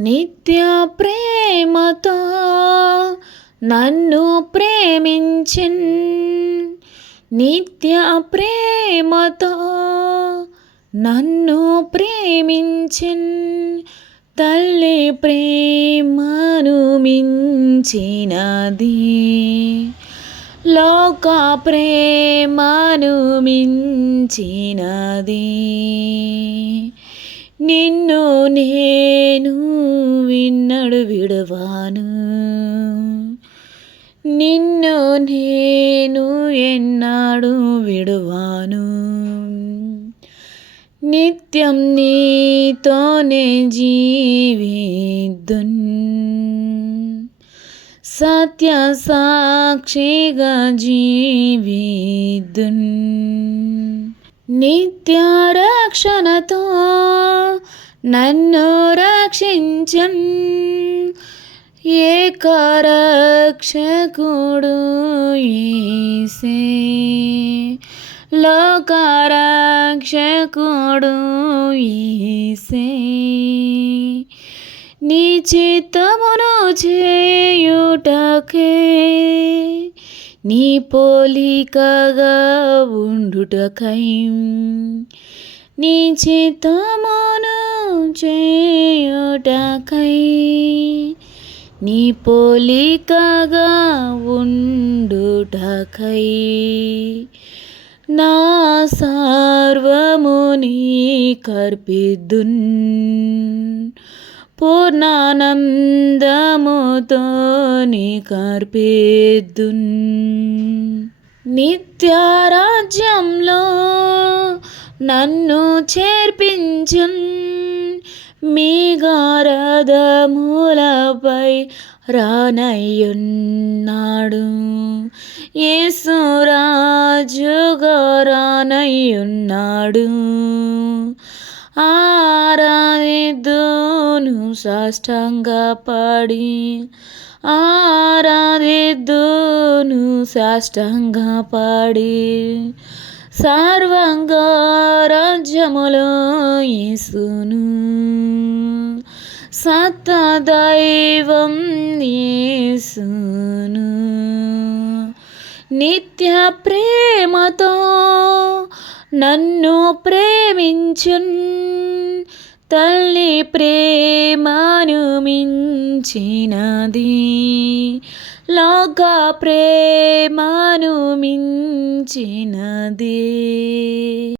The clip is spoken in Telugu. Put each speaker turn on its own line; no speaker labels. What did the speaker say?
నిత్య ప్రేమతో నన్ను ప్రేమించిన్. నిత్య ప్రేమతో నన్ను ప్రేమించిన్. తల్లి ప్రేమను మించినది. లోక ప్రేమను మించినది. నిన్ను నేను విన్నడు విడవాను. నిన్ను నేను ఎన్నాడు విడువాను. నిత్యం నీతోనే జీవిద్దున్. సత్య సాక్షిగా జీవిద్దున్. నిత్యారక్షణతో నన్ను రక్షించన్ ఏకరక్షకుడు ఏసే లోకరక్షకుడు ఏసే నీ చిత్తమును చేయుటకే నీ పోలికగా ఉండుటకై. నీ చిత్తమును చేయుటకై. నీ పోలికగా ఉండుటకై. నా సర్వముని కర్పిదున్ పూర్ణానందముతో నీ కర్పిద్దున్. నిత్యరాజ్యంలో నన్ను చేర్పించున్. మీ గారదములపై రానయ్యున్నాడు యేసురాజుగా రానయ్యున్నాడు ఆరాధిద్దును సాష్టంగా పడి. ఆరాధిద్దును సాష్టంగా పడి. సర్వంగ రాజ్యములో యేసును. సత్తదైవం యేసును. నిత్య ప్రేమతో నన్ను ప్రేమించున్ తల్లి ప్రేమను మించినది లోక ప్రేమను మించినది